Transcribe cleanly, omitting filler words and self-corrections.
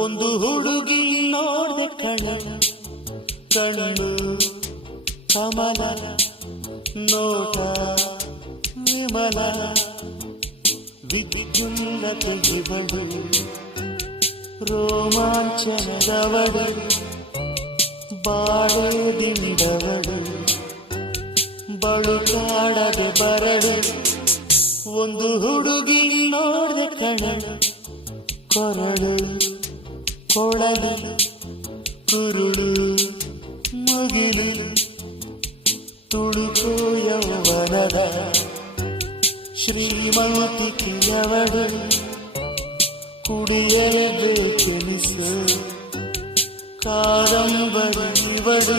ಒಂದು ಹುಡುಗಿ ನೋಡ್ದೆ ಕಣ್ಣು ಕಮಲ ನೋಟ ವಿಮಲ ವಿದ್ಯುಲ್ಲತೆ ಇವಳು ರೋಮಾಂಚನದವಳು ಬಾಳೆ ದಿಂಡವಳು ಬಳುಕಾಡದೆ ಬರಳು ಒಂದು ಹುಡುಗಿ ನೋಡ್ದೆ ಕೊರಳು ಕೊಳಲು ಕುರುಳು ಮುಗಿಲು ತುಳುಕೋ ಯೌವನದ ಶ್ರೀಮಂತಿಕೆಯವಳು ಕುಡಿಯಲೇಬೇಕೆನಿಸು ಕಾದಂಬರಿವಳು